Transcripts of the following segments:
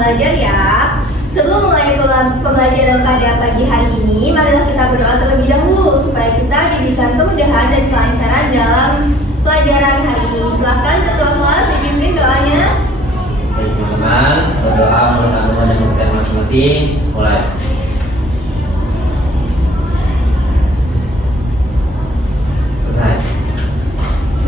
belajar ya. Sebelum mulai pembelajaran pada pagi hari ini, marilah kita berdoa terlebih dahulu supaya kita diberikan kemudahan dan kelancaran dalam pelajaran hari ini. Silakan ketua kelas dipimpin doanya. Baik teman-teman, berdoa menurut agama dan kepercayaan masing-masing. Mulai. Selesai.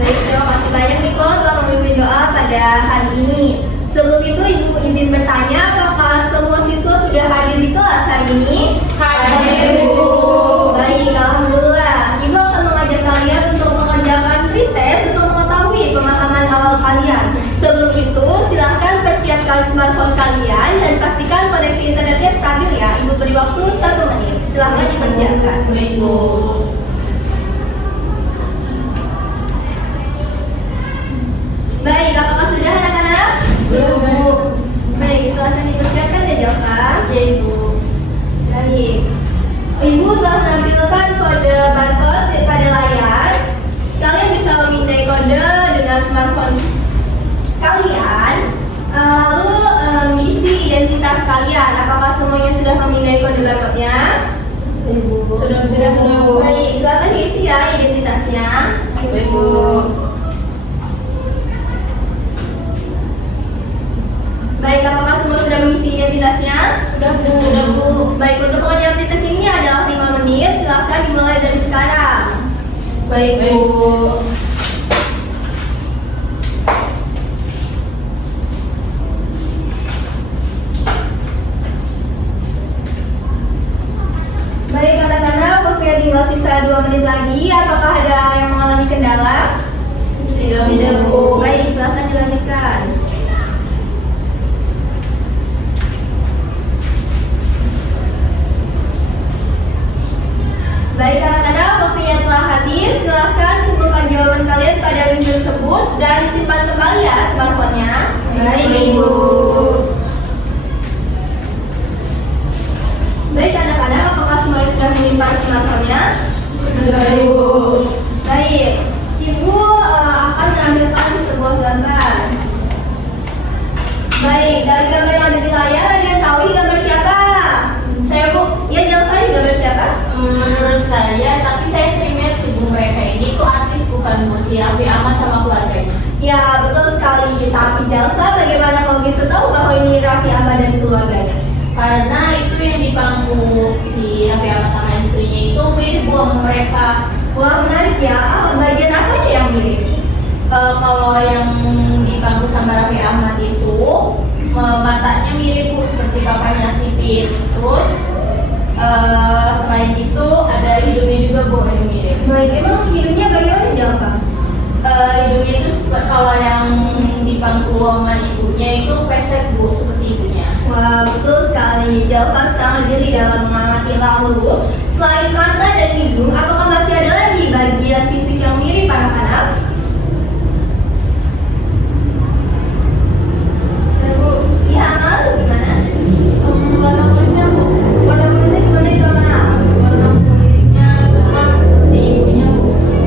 Baik, terima kasih banyak Niko telah memimpin doa pada hari ini. Sebelum itu Ibu izin bertanya, apakah semua siswa sudah hadir di kelas hari ini? Hadir, Bu. Baik, alhamdulillah. Ibu akan mengajak kalian untuk mengerjakan pretest untuk mengetahui pemahaman awal kalian. Sebelum itu, silahkan persiapkan smartphone kalian dan pastikan koneksi internetnya stabil ya. Ibu beri waktu 1 menit. Silahkan dipersiapkan. Baik, Bu. Baik, apakah sudah anak-anak? Sudah, Bu. Baik, silahkan dipersiapkan ya Jalfa. Ya, Ibu. Baik. Ibu telah menampilkan kode barcode pada layar. Kalian bisa memindai kode dengan smartphone kalian. Lalu isi identitas kalian. Apakah semuanya sudah memindai kode barcode-nya? Ibu. Sudah, Bu. Baik, silakan diisi ya identitasnya. Baik, Bu. Baik, apakah semua sudah mengisi identitasnya? Sudah, Bu. Sudah, Bu. Baik, untuk pengerjaan pretest ini adalah 5 menit. Silahkan dimulai dari sekarang. Baik, Bu. Baik anak-anak, waktunya tinggal sisa 2 menit lagi. Apakah ada yang mengalami kendala? Tidak, Bu. Baik, silahkan dilanjutkan. Baik anak-anak, waktunya telah habis. Silahkan kumpulkan jawaban kalian pada link tersebut dan simpan kembali ya smartphone-nya. Baik, Bu. Baik anak-anak, apakah semuanya sudah menyimpan smartphone-nya? Sudah, Bu. Baik, Ibu akan menampilkan sebuah gambar. Baik, dari gambar yang ada di layar, ada yang tahu ini gambar siapa? Saya, Bu. Ya, jawab ini gambar siapa? Menurut saya, tapi saya sering lihat ibu mereka ini kok artis bukan, Bu, si Raffi Ahmad sama keluarganya. Ya, betul sekali. Tapi Jalfa, bagaimana kamu bisa tahu bahwa ini Raffi Ahmad dan keluarganya? Karena itu yang di pangku si Raffi Ahmad sama istrinya itu mirip, Bu, sama mereka. Wah, menarik ya. Bagian apa aja yang mirip? Kalau yang di pangku sama Raffi Ahmad itu matanya mirip, Bu, seperti papanya Sipit. Terus selain itu ada hidungnya juga, Bu, yang mirip. Baik, emang hidungnya bagaimana Jalfa? Hidungnya itu kalau yang di pangku sama ibunya itu pesek, Bu, seperti ibunya. Wah, betul sekali. Jalfa sangat jeli dalam mengamati. Lalu, selain mata dan hidung, apakah masih ada lagi bagian fisik yang mirip anak-anak? Bu, Iya, Amal, gimana? warna kulitnya, Bu. Warna kulitnya gimana itu, Amal? Warna kulitnya sama seperti ibunya, Bu.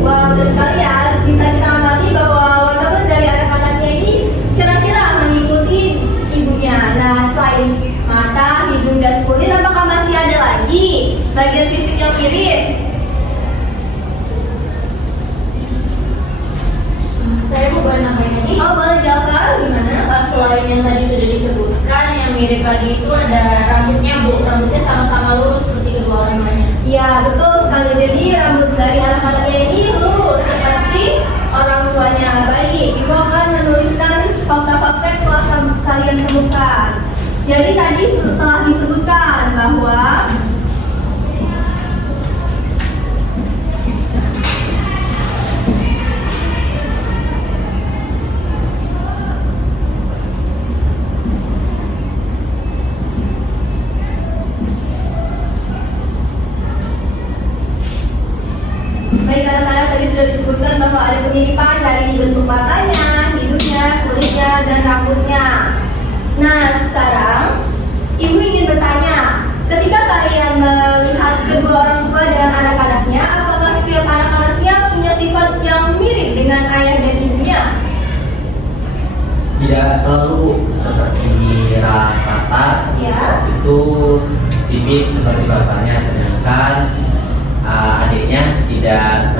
Wah, betul sekali ya. Bisa kita amati bahwa warna kulit dari anak-anaknya ini kira-kira mengikuti ibunya. Nah, selain mata, hidung, dan kulit, apakah masih ada lagi bagian fisik yang mirip? Saya, Bu, boleh nambahin lagi? Oh, boleh Jalfa, gimana? Selain yang tadi sudah disebutkan, yang mirip lagi itu ada rambutnya, Bu. Rambutnya sama-sama lurus seperti kedua orang tuanya. Ya, betul sekali. Jadi rambut dari anak-anaknya ini lurus seperti orang tuanya. Baik, Ibu akan menuliskan fakta-fakta yang telah kalian temukan. Jadi tadi setelah disebutkan bahwa baik anak-anak tadi sudah disebutkan bahwa ada kemiripan dari bentuk matanya, hidungnya, kulitnya, dan rambutnya. Nah, sekarang Ibu ingin bertanya, ketika kalian melihat kedua orang tua dan anak-anaknya, apakah setiap anak-anaknya punya sifat yang mirip dengan ayah dan ibunya? Tidak selalu, seperti Rafa itu sipit seperti bapaknya, sedangkan adiknya tidak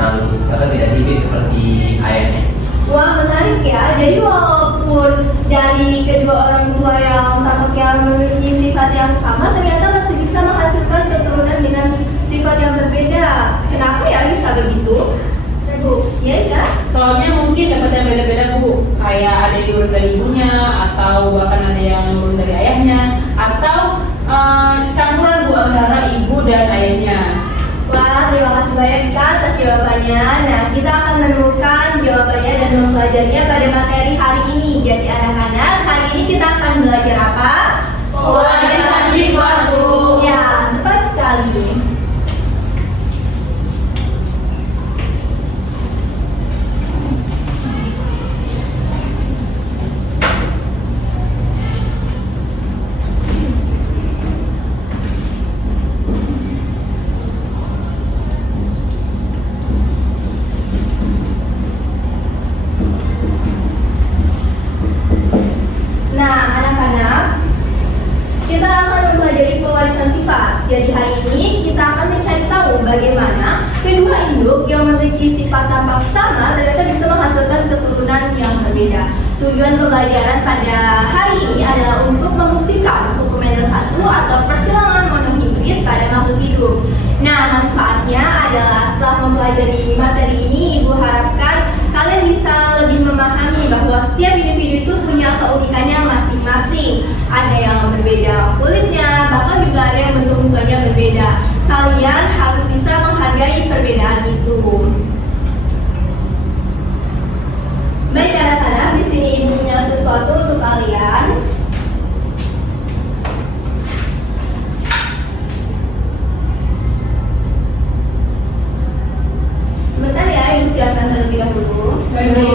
sipit seperti ayahnya. Wah, menarik ya. Jadi walaupun dari kedua orang tua yang tampaknya memiliki sifat yang sama, ternyata masih bisa menghasilkan keturunan dengan sifat yang berbeda. Kenapa ya bisa begitu? Ya, Bu. Ya kan? Soalnya mungkin dapat yang beda-beda, Bu. Kayak ada yang turun dari ibunya, atau bahkan ada yang turun dari ayahnya, atau campuran, Bu, antara ibu dan ayahnya. Wah, terima kasih banyak Kak atas jawabannya. Nah, kita akan menemukan jawabannya dan mempelajarinya pada materi hari ini. Jadi anak-anak, hari ini kita akan belajar apa? Pewarisan sifat, Bu. Ya, tepat sekali. Nah, anak-anak, kita akan mempelajari pewarisan sifat. Jadi hari ini kita akan mencari tahu bagaimana kedua induk yang memiliki sifat tampak sama ternyata bisa menghasilkan keturunan yang berbeda. Tujuan pembelajaran pada hari ini adalah untuk membuktikan hukum Mendel 1 atau persilangan monohibrid pada makhluk hidup. Nah, manfaatnya adalah setelah mempelajari materi ini, Ibu harapkan kalian bisa lebih memahami bahwa setiap individu itu punya keunikannya masing-masing. Ada yang berbeda kulitnya, bahkan juga ada yang bentuk mukanya berbeda. Kalian harus bisa menghargai perbedaan itu. Baik anak-anak, di sini Ibu punya sesuatu untuk kalian. Sebentar ya, Ibu siapkan terlebih dahulu. Baik, Bu.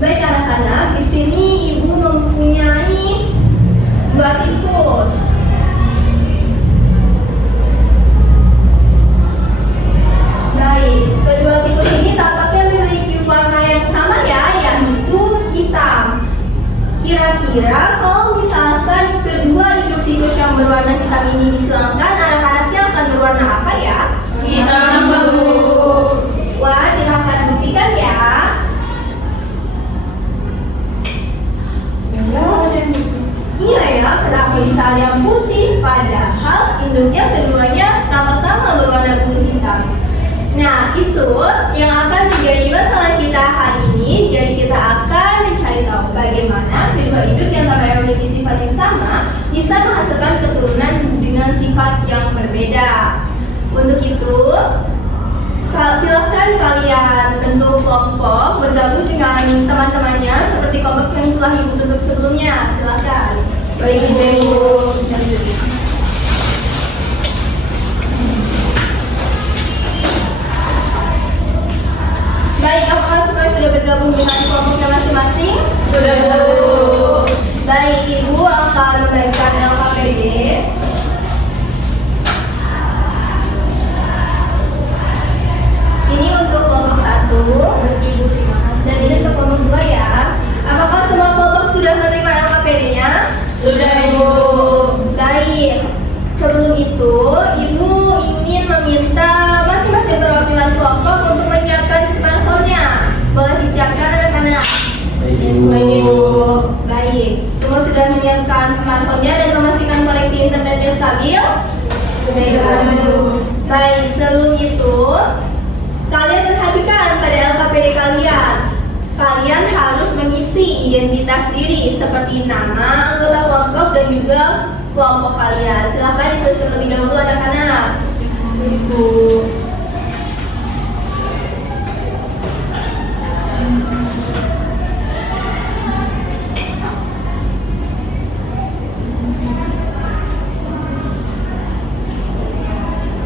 Baik anak-anak, di sini Ibu mempunyai dua tikus. Baik, kedua tikus ini tampaknya memiliki warna yang sama ya, yaitu hitam. Kira-kira kalau misalkan kedua induk tikus yang berwarna hitam ini disilangkan, anak-anaknya akan berwarna apa ya? Hitam, Bu. Wah, kita akan buktikan ya. Iya ya, kenapa bisa ada yang putih? Padahal induknya keduanya tampak sama berwarna bulu hitam. Nah, itu yang akan menjadi masalah kita hari ini. Jadi kita akan mencari tahu bagaimana kedua induk yang tampaknya memiliki sifat yang sama bisa menghasilkan keturunan dengan sifat yang berbeda. Untuk itu, silahkan kalian bentuk kelompok bergabung dengan teman-temannya seperti kelompok yang telah Ibu bentuk sebelumnya. Silahkan. Baik, Bu. Baik, apakah semua sudah bergabung dengan kelompoknya masing-masing? Sudah, Bu. Baik, Ibu akan membagikan LKPD. Ini untuk kelompok 1 dan ini untuk kelompok 2 ya. Apakah semua kelompok sudah menerima LKPD-nya? Sudah, Bu. Baik, sebelum itu Ibu ingin meminta masing-masing perwakilan kelompok untuk menyiapkan smartphone-nya. Boleh disiapkan anak-anak? Baik, Bu. Baik, semua sudah menyiapkan smartphone-nya dan memastikan koneksi internetnya stabil? Sudah, Bu. Baik, sebelum itu kalian perhatikan pada LKPD kalian. Kalian harus mengisi identitas diri seperti nama, anggota kelompok, dan juga kelompok kalian. Silahkan ditulis terlebih dahulu anak-anak. Ibu.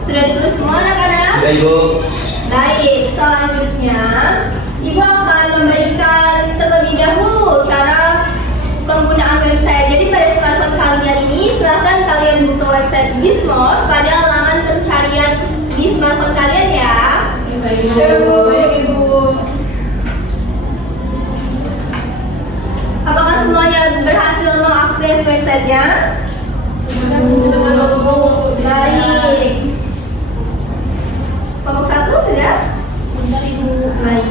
Sudah ditulis semua anak-anak? Sudah, Ibu. Baik, selanjutnya Ibu akan memberikan terlebih dahulu cara penggunaan website. Jadi pada smartphone kalian ini silahkan kalian buka website Gizmos pada halaman pencarian di smartphone kalian ya. Baik, Bu. Baik, Ibu. berhasil mengakses websitenya? Sudah Bu. Baik. Kelompok 1 sudah? Sebentar Ibu. Baik.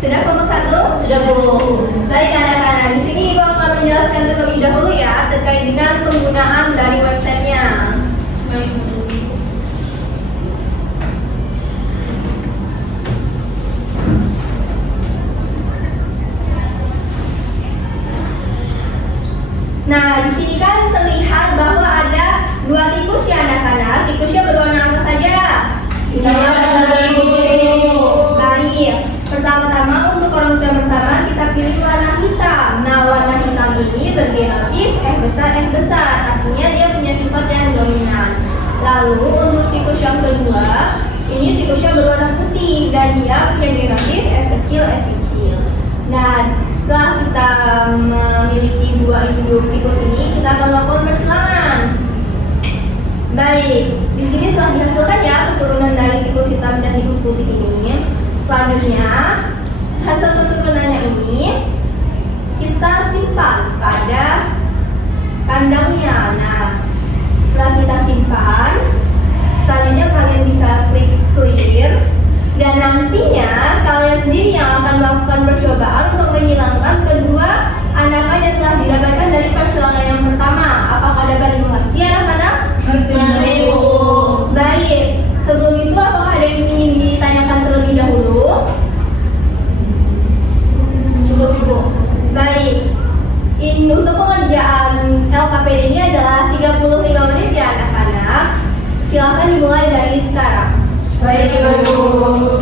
Sudah kelompok 1? Sudah Bu. Baik anak-anak, di sini Ibu akan menjelaskan terlebih dahulu ya terkait dengan penggunaan dari websitenya. Baik Bu. Nah, di sini kan terlihat bahwa ada 2 tikus ya anak-anak. Tikusnya berwarna apa saja? Hidayah dan Ibu. Baik. Pertama-tama untuk orang yang pertama kita pilih warna hitam. Nah, warna hitam ini bergenotif besar. Artinya dia punya sifat yang dominan. Lalu untuk tikus yang kedua, ini tikusnya berwarna putih dan dia punya genotif kecil. Nah, setelah kita memiliki 2 induk tikus ini, kita akan melakukan persilangan. Baik, di sini telah dihasilkan ya keturunan dari tikus hitam dan tikus putih ini. Selanjutnya, hasil keturunannya ini kita simpan pada kandangnya. Nah, setelah kita simpan, selanjutnya kalian bisa klik clear. Dan nantinya kalian sendiri yang akan melakukan percobaan untuk menghilangkan kedua anakan yang telah didapatkan dari persilangan yang pertama. Apakah dapat dimengerti anak-anak? Mengerti Bu. Baik, sebelum itu apakah ada yang ingin ditanyakan terlebih dahulu? Cukup Ibu. Baik, ini untuk pengerjaan LKPD ini adalah 35 menit ya anak-anak. Silahkan dimulai dari sekarang. Baik Ibu.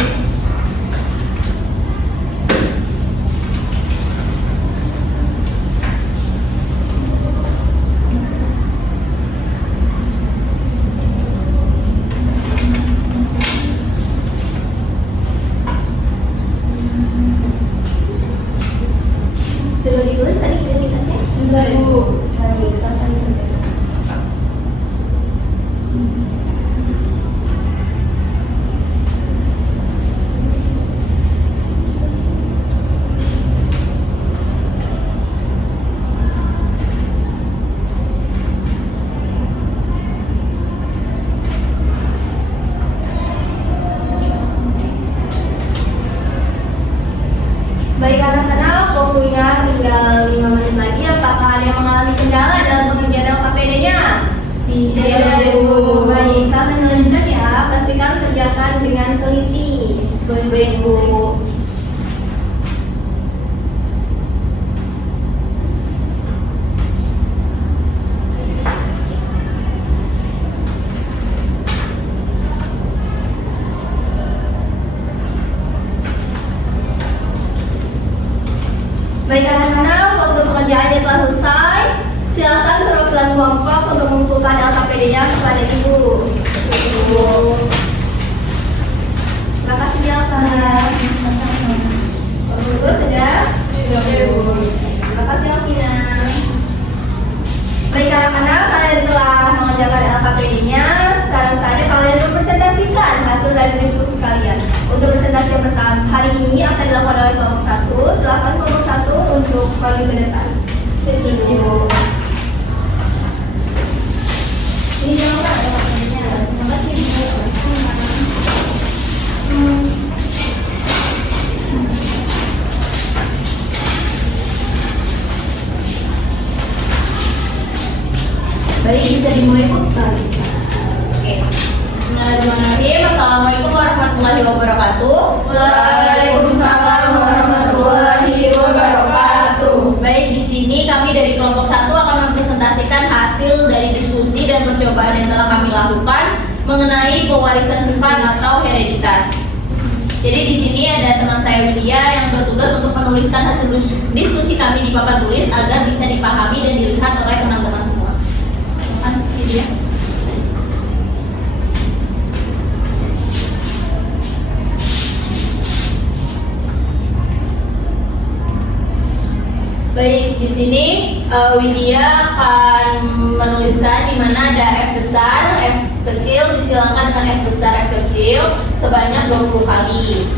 Sudah ditulis tadi identitasnya? Sudah Ibu. Baik, silahkan dicoba. Baik anak-anak, waktunya tinggal 5 menit lagi. Apakah ada yang mengalami kendala dalam pengerjaan LKPD-nya? Tidak Ibu. Baik, silahkan dilanjutkan ya. Pastikan kerjakan dengan teliti. Baik Bu. Baik anak-anak, waktu pekerjaannya telah selesai. Silakan perwakilan kelompok untuk mengumpulkan LKPD-nya kepada Ibu. Ibu. Terima kasih silakan. Ibu sudah? Sudah Bu. Terima kasih Alvina. Baik anak-anak, kalian telah mengerjakan LKPD-nya. Sekarang saja kalian mempresentasikan hasil dari diskusi kalian. Untuk presentasi yang pertama hari ini akan dilakukan oleh kelompok 1. Silakan kelompok 1 untuk maju ke depan. Ibu. Ini jangan lupa ada LKPD-nya. Terima kasih Ibu. Baik, bisa dimulai Bu. Baik. Oke. Bismillahirrahmanirrahim. Assalamualaikum warahmatullahi wabarakatuh. Waalaikumsalam warahmatullahi wabarakatuh. Baik, di sini kami dari kelompok 1 akan mempresentasikan hasil dari diskusi dan percobaan yang telah kami lakukan mengenai pewarisan sifat atau hereditas. Jadi di sini ada teman saya Widya yang bertugas untuk menuliskan hasil diskusi kami di papan tulis agar bisa dipahami dan dilihat oleh teman-teman semua. Widya. Baik, di sini Widya akan menuliskan di mana ada F besar, F kecil disilakan dengan F besar, F kecil sebanyak 20 kali.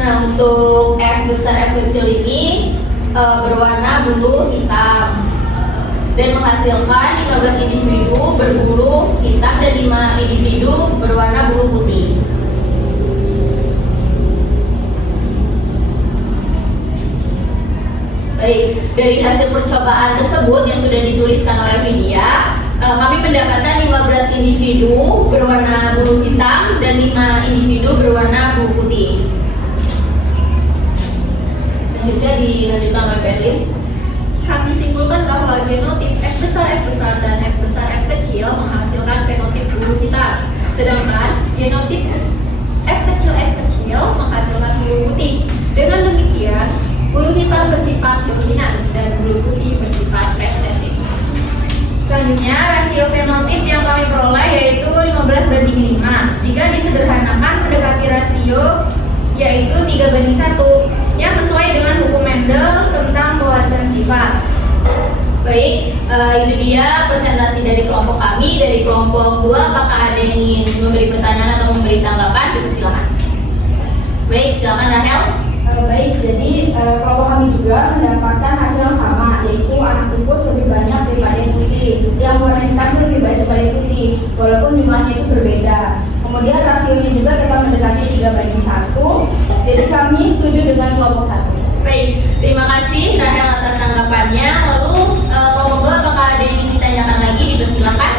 Nah, untuk F besar, F kecil ini berwarna bulu hitam dan menghasilkan 15 individu berbulu hitam dan 5 individu berwarna bulu putih. Baik, dari hasil percobaan tersebut yang sudah dituliskan oleh Widya, kami mendapatkan 15 individu berwarna bulu hitam dan 5 individu berwarna bulu putih. Selanjutnya dilanjutkan oleh Berlin. Kami simpulkan bahwa genotip F besar, dan F besar, F kecil menghasilkan fenotip bulu hitam. Sedangkan genotip F kecil menghasilkan bulu putih. Dengan demikian, bulu hitam bersifat dominan dan bulu putih bersifat resesif. Selanjutnya, rasio fenotip yang kami peroleh yaitu 15:5. Jika disederhanakan mendekati rasio yaitu 3:1 yang sesuai dengan hukum Mendel tentang pewarisan sifat. Baik, itu dia presentasi dari kelompok kami. Dari kelompok 2, apakah ada yang ingin memberi pertanyaan atau memberi tanggapan? Silakan. Baik, silakan Rahel. Baik, jadi kelompok kami juga mendapatkan hasil yang sama, yaitu anak tikus lebih banyak daripada yang putih, yang warna hitam lebih banyak daripada yang putih, walaupun jumlahnya itu berbeda. Kemudian rasionya juga kita mendekati 3:1, jadi kami setuju dengan kelompok 1. Baik, terima kasih Rahel atas tanggapannya. Lalu kelompok 2, apakah ada yang ingin ditanyakan lagi? Dipersilakan.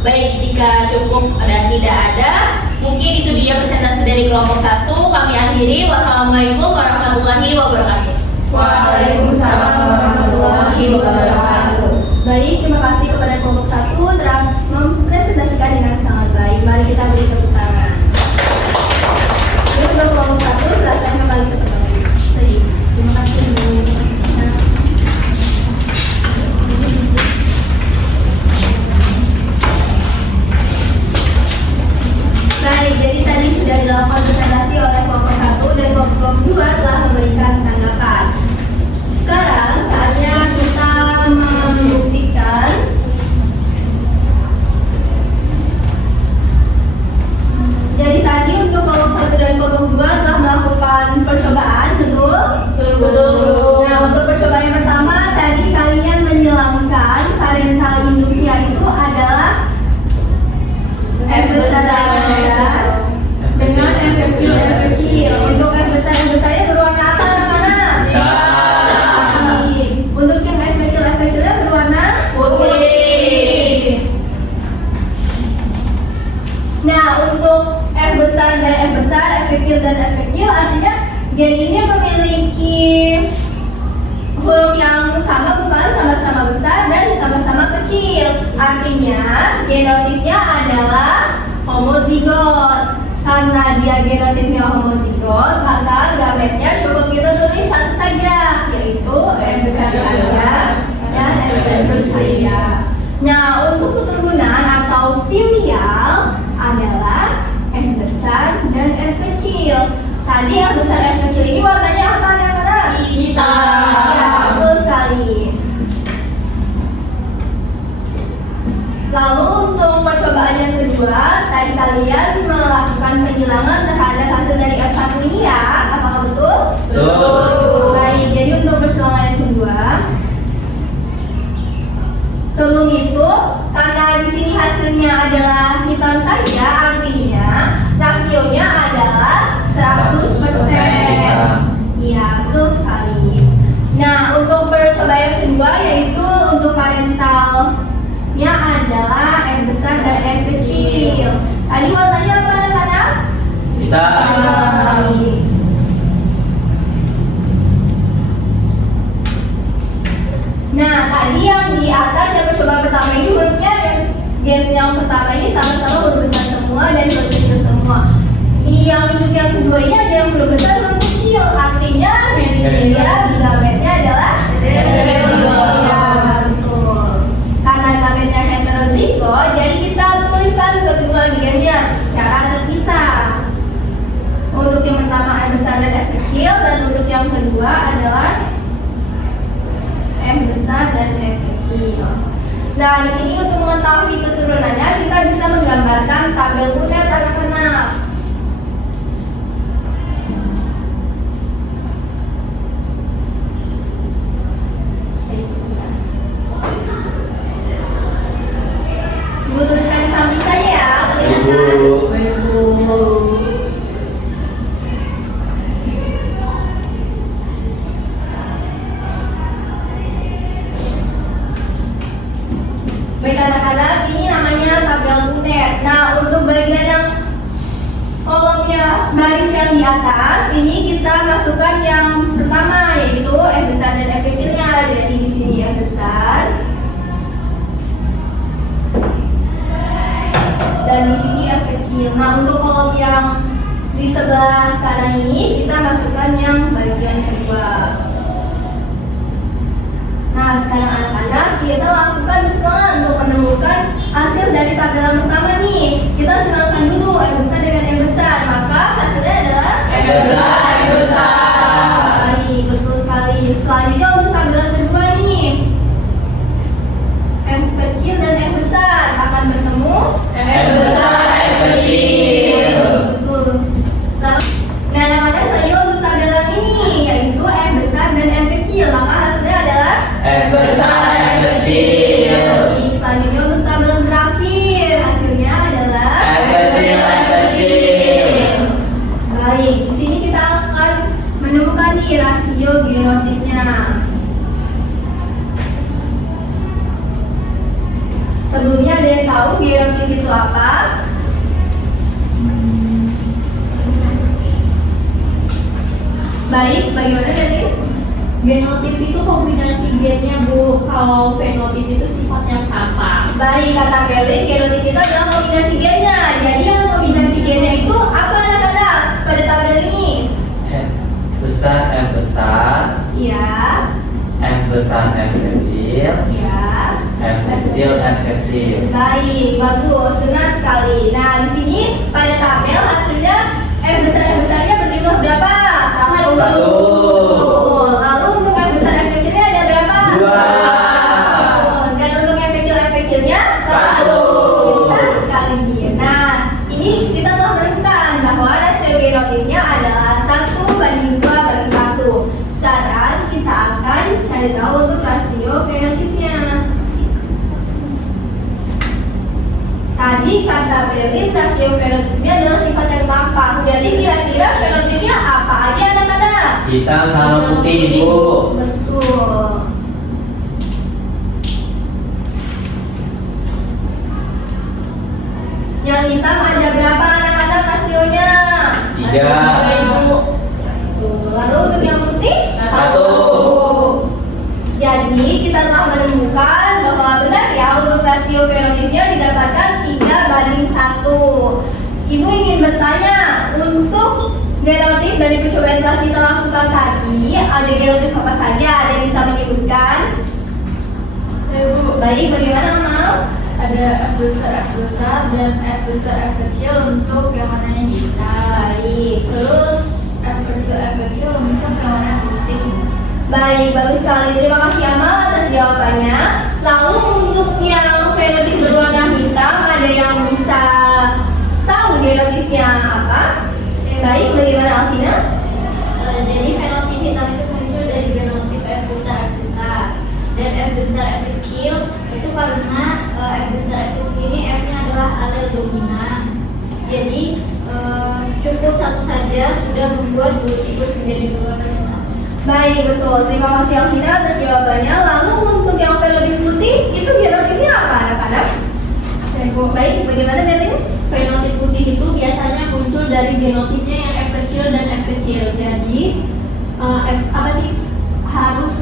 Baik, jika cukup dan tidak ada, mungkin itu dia presentasi dari kelompok 1. Kami akhiri. Wassalamualaikum warahmatullahi wabarakatuh. Waalaikumsalam warahmatullahi wabarakatuh. Baik, terima kasih kepada kelompok 1 telah mempresentasikan dengan sangat baik. Mari kita beri tepuk tangan. Untuk kelompok 1, silakan kembali ke tempat. Baik, terima kasih Bu. Baik, jadi tadi sudah dilakukan presentasi oleh kelompok 1 dan kelompok 2 telah memberikan tanggapan. Sekarang saatnya kita membuktikan jadi tadi untuk kelompok 1 dan kelompok 2 telah melakukan percobaan, betul? Betul. Nah, untuk percobaan yang pertama tadi kalian menyelamkan parental induknya itu adalah F besar dengan F kecil. Untuk F besarnya berwarna apa mana? Untuk yang F kecilnya berwarna Putih. Nah, untuk F besar dan F besar, F kecil dan F kecil artinya gen ini memiliki huruf yang sama, bukan sama-sama besar dan sama-sama kecil. Artinya genotipnya adalah homozigot. Karena dia genotipnya homozigot, maka gametnya cukup kita tulis satu saja, yaitu F besar saja dan F kecil saja. Nah, untuk keturunan atau filial adalah F besar dan F kecil. Tadi yang besar F kecil ini warnanya apa anak-anak? Hitam. Ya, betul sekali. Lalu untuk percobaan yang kedua, tadi kalian melakukan penghilangan terhadap hasil dari F1 ini ya, apakah betul? Betul. Baik, jadi untuk percobaan yang kedua, sebelum itu, karena di sini hasilnya adalah hitam saja, artinya rasionya adalah 100%. Iya, betul sekali. Nah, untuk percobaan yang kedua yaitu untuk parentalnya adalah F besar dan F kecil. Tadi warnanya apa anak-anak? Hitam. Nah, tadi yang di atas yang percobaan pertama ini hurufnya yang pertama ini sama-sama huruf besar semua dan huruf kecil semua. Yang induk yang kedua ini ada yang huruf besar huruf kecil. kecil, artinya dia gametnya adalah heterozigot. Ya, betul. Karena gametnya heterozigot, jadi kita tuliskan kedua gennya secara terpisah. Untuk yang pertama M besar dan F kecil, dan untuk yang kedua adalah M besar dan F kecil. Nah, di sini untuk mengetahui keturunannya kita bisa menggambarkan tabel kunet anak-anak. Ibu tuliskan di samping saja ya, kelihatan. Ibu. Baik anak-anak, ini namanya tabel kunet. Nah, untuk bagian yang kolomnya baris yang di atas, ini kita masukkan yang pertama, yaitu F besar dan F kecilnya. Jadi di sini F besar dan di sini F kecil. Nah, untuk kolom yang di sebelah kanan ini kita masukkan yang bagian kedua. Nah, sekarang anak-anak kita lakukan usaha untuk menemukan hasil dari tabel yang pertama nih. Kita senangkan dulu M besar dengan M besar, maka hasilnya adalah M besar, M besar. Baik, betul sekali. Selanjutnya untuk tabel yang kedua nih, M kecil dan M besar akan bertemu M besar, M kecil. Betul. Nah, anak-anak selanjutnya untuk tabel yang ini, yaitu M besar dan M kecil, maka hasilnya adalah M besar, M kecil. Selanjutnya untuk tabel yang terakhir, hasilnya adalah M kecil, M kecil. Baik, di sini kita akan menemukan nih rasio genotipnya. Sebelumnya ada yang tahu genotip itu apa? Baik, bagaimana tadi? Genotip itu kombinasi gennya, Bu. Kalau fenotip itu sifatnya sama. Baik, kata Felix, genotip itu adalah kombinasi gennya. Jadi yang kombinasi gennya itu apa anak-anak pada tabel ini? M besar, M besar. Iya, M besar, M kecil. iya. F kecil, F kecil. Baik, bagus, benar sekali. Nah, di sini pada tabel hasilnya M besarnya berjumlah berapa? Satu. Lalu untuk M besar F kecilnya ada berapa? 2. Dan untuk M kecil F kecilnya 1. Benar sekali. Nah, ini kita telah menemukan bahwa rasio genotipnya adalah 1:2:1. Sekarang kita akan cari tahu untuk rasio fenotipnya. Tadi kata Berlin rasio fenotipnya adalah sifat yang tampak. Jadi kira-kira fenotipnya apa aja anak-anak? Hitam sama putih, Bu. Betul. Yang hitam ada berapa anak-anak rasionya? 3. Lalu untuk yang putih? 1. Jadi kita telah menemukan bahwa benar ya untuk rasio fenotipnya didapatkan 3:1. Ibu ingin bertanya, untuk genotip dari percobaan yang telah kita lakukan tadi, ada genotip apa saja? Ada yang bisa menyebutkan? Baik, bagaimana Amal? Ada F besar dan F besar F kecil untuk yang warnanya hitam. Baik. Terus F kecil untuk yang warna putih. Baik, bagus sekali. Terima kasih Amal atas jawabannya. Lalu untuk yang fenotip berwarna hitam, ada yang bisa tahu genotipnya apa? Baik, bagaimana Alvina? Jadi fenotip hitam itu muncul dari genotip F besar dan F besar F kecil itu karena F besar F kecil ini F-nya adalah alel dominan. Jadi cukup satu saja sudah membuat bulu tikus menjadi berwarna hitam. Baik, betul. Terima kasih Alvina atas jawabannya. Lalu untuk yang fenotip putih, itu genotipnya apa anak-anak? Baik, bagaimana Berlin? Fenotip putih itu biasanya muncul dari genotipnya yang F kecil dan F kecil. Jadi apa sih harus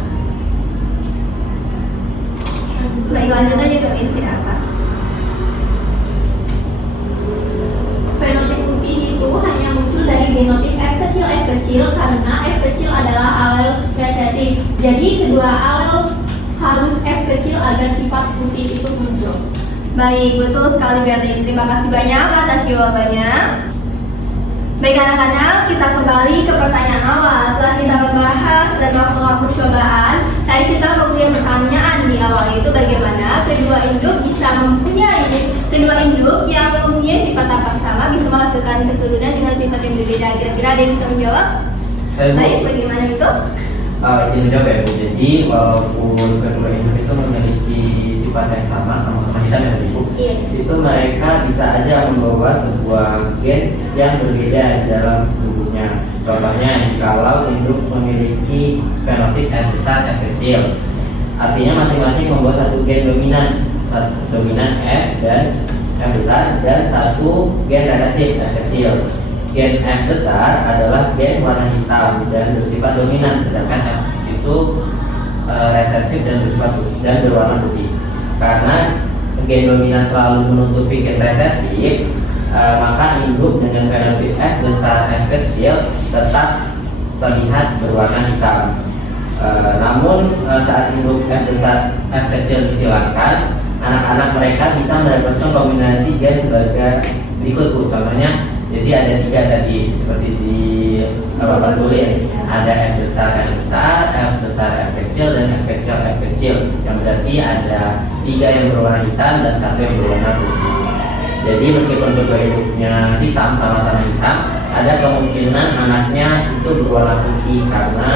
Baik, lanjut aja Berlin, tidak apa. fenotip putih itu hanya muncul dari genotif F kecil karena F kecil adalah alel resesif. Jadi kedua alel harus F kecil agar sifat putih itu muncul. Baik, betul sekali Berlin. Terima kasih banyak atas jawabannya. Baik anak-anak, kita kembali ke pertanyaan awal. Setelah kita membahas dan melakukan percobaan, tadi kita mempunyai pertanyaan di awal, yaitu bagaimana kedua induk yang mempunyai sifat tampak sama bisa menghasilkan keturunan dengan sifat yang berbeda. Kira-kira ada yang bisa menjawab? Baik, bagaimana itu? Izin menjawab ya Bu. Jadi walaupun kedua induk itu memiliki sifat yang sama-sama hitam ya Bu, Iya. itu mereka bisa aja membawa sebuah gen yang berbeda dalam tubuhnya. Contohnya, kalau induk memiliki fenotip F besar, F kecil, artinya masing-masing membawa satu gen dominan F dan F besar dan satu gen resesif F kecil. Gen F besar adalah gen warna hitam dan bersifat dominan, sedangkan F itu resesif dan bersifat putih dan berwarna putih. Karena gen dominan selalu menutupi gen resesif, maka induk dengan fenotip F besar F kecil tetap terlihat berwarna hitam. Namun saat induk F besar F kecil disilankan, anak-anak mereka bisa mendapatkan kombinasi gen sebagai berikut Bu. Contohnya, jadi ada 3 tadi seperti di Bapak tulis, ada F besar F besar, F besar F kecil dan F kecil F kecil, yang berarti ada 3 yang berwarna hitam dan 1 yang berwarna putih. Jadi meskipun kedua induknya hitam, sama-sama hitam, ada kemungkinan anaknya itu berwarna putih karena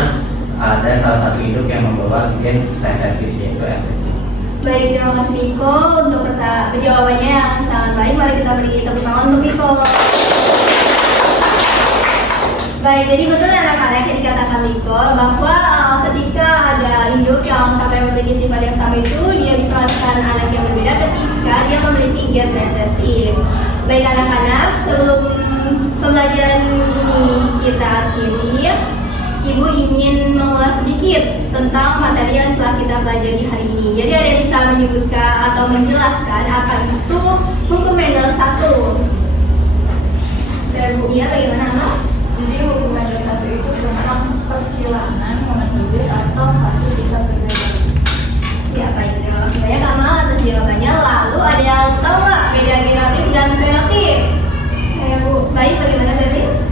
ada salah satu induk yang membawa gen resesif, yaitu F kecil. Baik, terima kasih Miko untuk jawabannya yang sangat baik. Mari kita beri tepuk tangan untuk Miko. Baik, jadi betul anak-anak yang dikatakan Miko bahwa ketika ada induk yang sampai memiliki sifat yang sama itu, dia bisa menghasilkan anak yang berbeda ketika dia memiliki gen resesif. Baik anak-anak, sebelum pembelajaran ini kita akhiri, Ibu ingin mengulas sedikit tentang materi yang telah kita pelajari hari ini. Jadi ada yang bisa menyebutkan atau menjelaskan apa itu hukum Mendel 1? Saya Bu, iya bagaimana Mbak? Jadi hukum Mendel 1 itu tentang persilangan monohibrid atau satu sifat berbeda. Ya baik, terima kasih banyak Amal atas jawabannya. Lalu ada yang tahu nggak beda genotif dan fenotip? Saya Bu. Baik, bagaimana Berlin?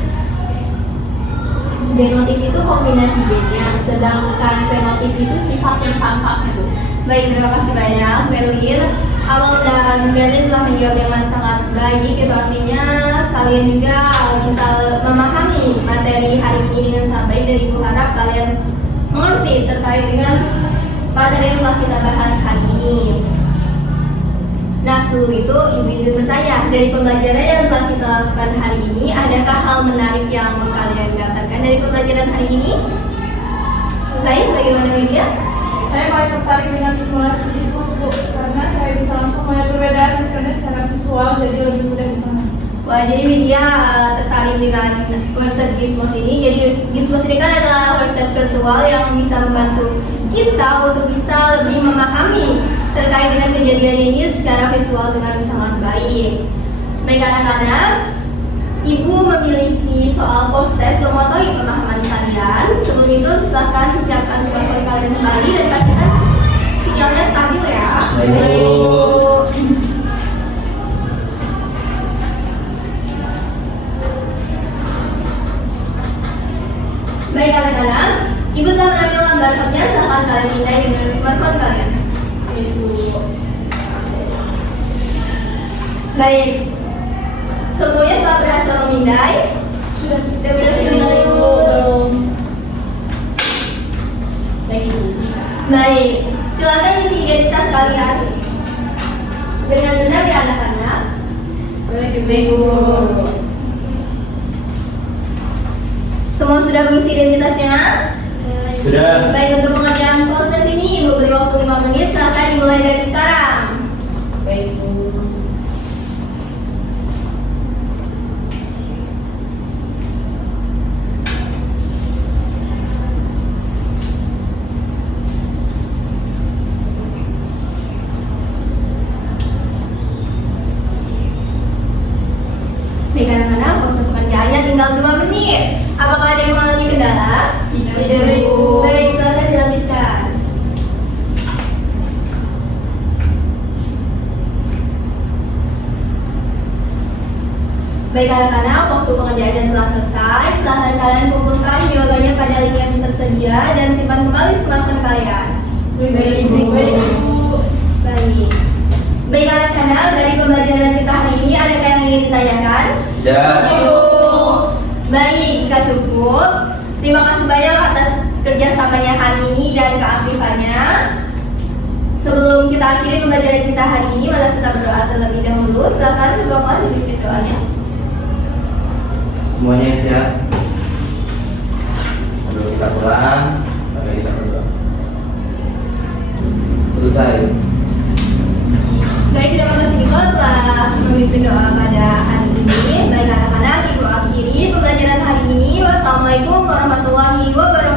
Genotip itu kombinasi gennya, sedangkan fenotip itu sifat yang tampaknya Bu. Baik, terima kasih banyak Berlin. Awal dan Berlin telah menjawab dengan sangat baik. Itu artinya kalian juga bisa memahami materi hari ini dengan sangat baik. Dan Ibu harap kalian mengerti terkait dengan materi yang telah kita bahas hari ini. Nah, sebelum itu Ibu ingin bertanya, dari pembelajaran yang telah kita lakukan hari ini, adakah hal menarik yang kalian dapatkan dari pembelajaran hari ini? Baik, bagaimana Media? Saya paling tertarik dengan simulasi diskus Bu, karena saya bisa langsung melihat perbedaan hasilnya secara visual, jadi lebih mudah dipahami. Wah, jadi Media tertarik dengan website Gizmos ini. Jadi Gizmos ini kan adalah website virtual yang bisa membantu kita untuk bisa lebih memahami terkait dengan kejadian ini secara visual dengan sangat baik. Baik anak-anak, Ibu memiliki soal post test untuk mengetahui pemahaman kalian. Sebelum itu silahkan siapkan smartphone kalian kembali dan pastikan sinyalnya stabil ya. Baik, Bu. Baik anak-anak, Ibu telah mengambil gambar code-nya, silahkan kalian pindai dengan smartphone kalian. Baik, semuanya telah berhasil memindai. Sudah berhasil belum? Lagi dulu sih. Baik, silakan isi identitas kalian dengan benar ya anak-anak. Baik Bu. Semua sudah mengisi identitasnya? Sudah. Baik, untuk pengerjaan proses ini Ibu beri waktu 5 menit, silakan dimulai dari sekarang. Baik Bu. Baik anak-anak, untuk pekerjaannya tinggal 2 menit. Apakah ada yang mengalami kendala? Tidak, Bu. Baik, silakan dilanjutkan. Baik anak-anak, waktu pengerjaan telah selesai. Silahkan kalian kumpulkan jawabannya pada link yang tersedia dan simpan kembali smartphone kalian. Baik, Bu. Baik. Baik anak-anak, dari pembelajaran kita hari ini adakah yang ingin ditanyakan? Baik, jika cukup. Terima kasih banyak atas kerjasamanya hari ini dan keaktifannya. Sebelum kita akhiri pembelajaran kita hari ini, mari kita berdoa terlebih dahulu. Silakan Bapak dipimpin doanya. Semuanya siap. Sebelum kita Quran, mari kita berdoa. Selesai. Baik, terima kasih Iko telah memimpin doa pada hari ini. Baik anak-anak, Ibu akhiri pembelajaran hari ini. Wassalamualaikum warahmatullahi wabarakatuh.